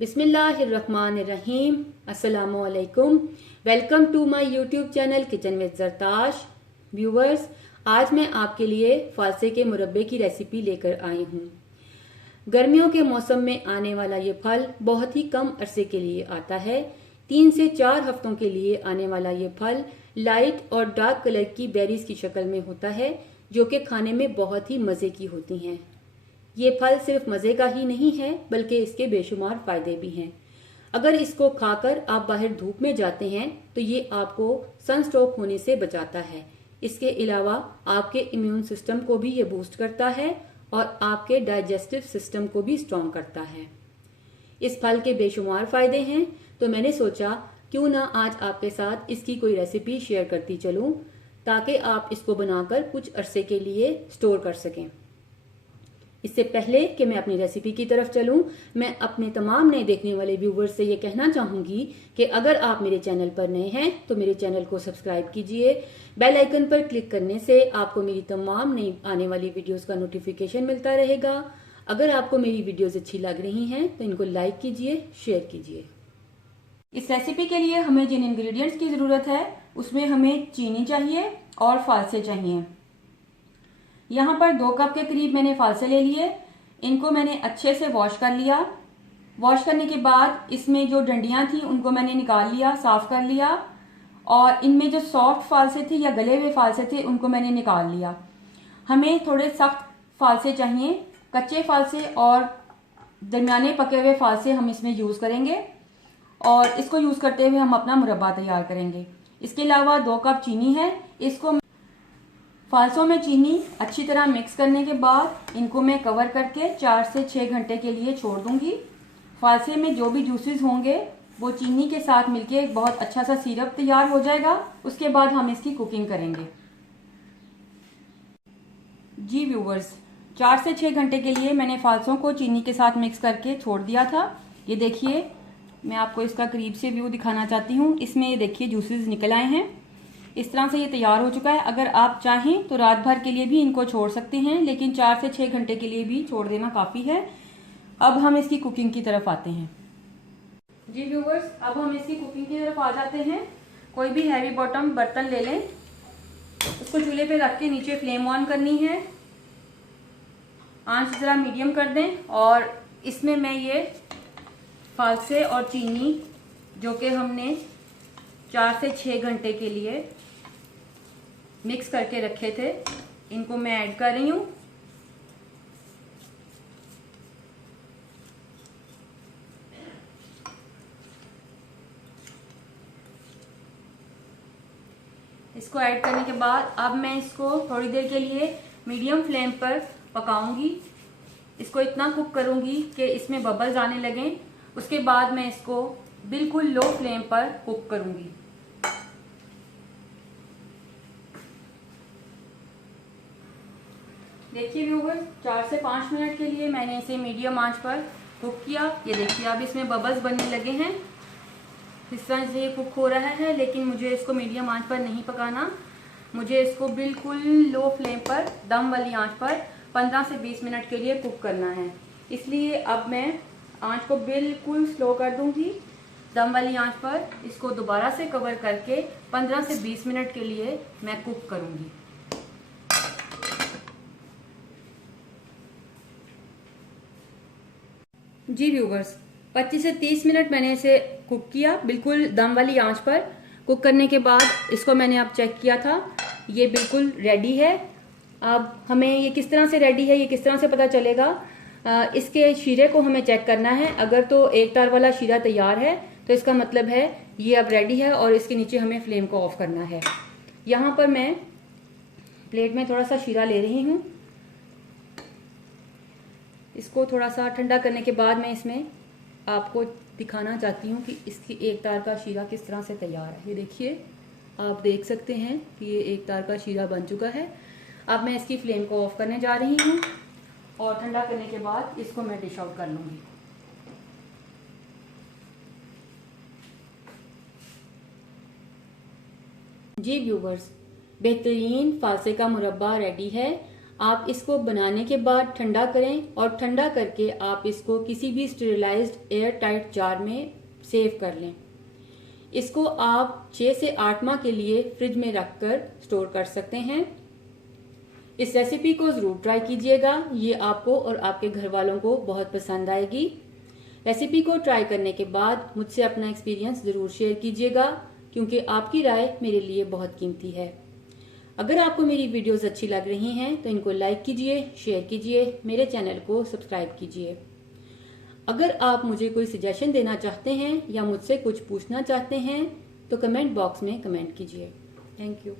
बिस्मिल्लाहिर्रहमानिर्रहीम। अस्सलामुअलैकुम। Welcome to my YouTube channel kitchen with Zartash. Viewers, आज मैं आपके लिए फालसे के मुरब्बे की रेसिपी लेकर आई हूँ। गर्मियों के मौसम में आने वाला ये फल बहुत ही कम अरसे के लिए आता है। 3 से 4 हफ्तों के लिए आने वाला ये फल लाइट और डार्क कलर की बेरीज की शक्ल में होता है, जो कि खाने में बहुत ही मज़े की होती हैं। ये फल सिर्फ मज़े का ही नहीं है, बल्कि इसके बेशुमार फ़ायदे भी हैं। अगर इसको खाकर आप बाहर धूप में जाते हैं तो ये आपको सनस्ट्रोक होने से बचाता है। इसके अलावा आपके इम्यून सिस्टम को भी ये बूस्ट करता है और आपके डाइजेस्टिव सिस्टम को भी स्ट्रॉन्ग करता है। इस फल के बेशुमार फ़ायदे हैं, तो मैंने सोचा क्यों ना आज आपके साथ इसकी कोई रेसिपी शेयर करती चलूं, ताकि आप इसको बनाकर कुछ अरसे के लिए स्टोर कर सकें। इससे पहले कि मैं अपनी रेसिपी की तरफ चलूं, मैं अपने तमाम नए देखने वाले व्यूवर्स से ये कहना चाहूंगी कि अगर आप मेरे चैनल पर नए हैं तो मेरे चैनल को सब्सक्राइब कीजिए। बेल आइकन पर क्लिक करने से आपको मेरी तमाम नई आने वाली वीडियोस का नोटिफिकेशन मिलता रहेगा। अगर आपको मेरी वीडियोस अच्छी लग रही हैं तो इनको लाइक कीजिए, शेयर कीजिए। इस रेसिपी के लिए हमें जिन इंग्रेडिएंट्स की ज़रूरत है उसमें हमें चीनी चाहिए और फालसे चाहिए। यहाँ पर 2 कप के करीब मैंने फालसे ले लिए। इनको मैंने अच्छे से वॉश कर लिया। वॉश करने के बाद इसमें जो डंडियाँ थी उनको मैंने निकाल लिया, साफ कर लिया, और इनमें जो सॉफ्ट फालसे थे या गले हुए फालसे थे उनको मैंने निकाल लिया। हमें थोड़े सख्त फालसे चाहिए। कच्चे फालसे और दरमियाने पके हुए फालसे हम इसमें यूज़ करेंगे और इसको यूज़ करते हुए हम अपना मुरब्बा तैयार करेंगे। इसके अलावा 2 कप चीनी है। इसको फालसों में चीनी अच्छी तरह मिक्स करने के बाद इनको मैं कवर करके 4 से 6 घंटे के लिए छोड़ दूंगी। फालसे में जो भी जूसेस होंगे वो चीनी के साथ मिलके एक बहुत अच्छा सा सिरप तैयार हो जाएगा। उसके बाद हम इसकी कुकिंग करेंगे। जी व्यूवर्स, 4 से 6 घंटे के लिए मैंने फालसों को चीनी के साथ मिक्स करके छोड़ दिया था। ये देखिए, मैं आपको इसका करीब से व्यू दिखाना चाहती हूँ। इसमें ये देखिए जूसेस निकल आए हैं। इस तरह से ये तैयार हो चुका है। अगर आप चाहें तो रात भर के लिए भी इनको छोड़ सकते हैं, लेकिन 4 से 6 घंटे के लिए भी छोड़ देना काफ़ी है। अब हम इसकी कुकिंग की तरफ आते हैं। जी व्यूवर्स, अब हम इसकी कुकिंग की तरफ आ जाते हैं। कोई भी हैवी बॉटम बर्तन ले लें, उसको चूल्हे पे रख के नीचे फ्लेम ऑन करनी है। आंच ज़रा मीडियम कर दें और इसमें मैं ये फालसे और चीनी जो कि हमने 4 से 6 घंटे के लिए मिक्स करके रखे थे, इनको मैं ऐड कर रही हूँ। इसको ऐड करने के बाद अब मैं इसको थोड़ी देर के लिए मीडियम फ्लेम पर पकाऊंगी। इसको इतना कुक करूंगी कि इसमें बबल्स आने लगें। उसके बाद मैं इसको बिल्कुल लो फ्लेम पर कुक करूंगी। देखिए व्यूवर्स, 4 से 5 मिनट के लिए मैंने इसे मीडियम आंच पर कुक किया। ये देखिए अब इसमें बबल्स बनने लगे हैं। इस तरह से ये कुक हो रहा है, लेकिन मुझे इसको मीडियम आंच पर नहीं पकाना। मुझे इसको बिल्कुल लो फ्लेम पर दम वाली आंच पर 15 से 20 मिनट के लिए कुक करना है। इसलिए अब मैं आंच को बिल्कुल स्लो कर दूंगी। दम वाली आंच पर इसको दोबारा से कवर करके 15 से 20 मिनट के लिए मैं कुक करूंगी। जी व्यूवर्स, 25 से 30 मिनट मैंने इसे कुक किया बिल्कुल दम वाली आंच पर। कुक करने के बाद इसको मैंने अब चेक किया था, ये बिल्कुल रेडी है। अब हमें ये किस तरह से रेडी है, ये किस तरह से पता चलेगा? इसके शीरे को हमें चेक करना है। अगर तो एक तार वाला शीरा तैयार है तो इसका मतलब है ये अब रेडी है और इसके नीचे हमें फ्लेम को ऑफ करना है। यहाँ पर मैं प्लेट में थोड़ा सा शीरा ले रही हूँ। इसको थोड़ा सा ठंडा करने के बाद मैं इसमें आपको दिखाना चाहती हूँ कि इसकी एक तार का शीरा किस तरह से तैयार है। ये देखिए, आप देख सकते हैं कि ये एक तार का शीरा बन चुका है। अब मैं इसकी फ्लेम को ऑफ करने जा रही हूँ और ठंडा करने के बाद इसको मैं डिश आउट कर लूँगी। जी व्यूवर्स, बेहतरीन फालसे का मुरब्बा रेडी है। आप इसको बनाने के बाद ठंडा करें और ठंडा करके आप इसको किसी भी स्टेरिलाइज्ड एयर टाइट जार में सेव कर लें। इसको आप 6 से 8 माह के लिए फ्रिज में रखकर स्टोर कर सकते हैं। इस रेसिपी को जरूर ट्राई कीजिएगा, ये आपको और आपके घर वालों को बहुत पसंद आएगी। रेसिपी को ट्राई करने के बाद मुझसे अपना एक्सपीरियंस जरूर शेयर कीजिएगा, क्योंकि आपकी राय मेरे लिए बहुत कीमती है। अगर आपको मेरी वीडियोस अच्छी लग रही हैं तो इनको लाइक कीजिए, शेयर कीजिए, मेरे चैनल को सब्सक्राइब कीजिए। अगर आप मुझे कोई सजेशन देना चाहते हैं या मुझसे कुछ पूछना चाहते हैं तो कमेंट बॉक्स में कमेंट कीजिए। Thank you.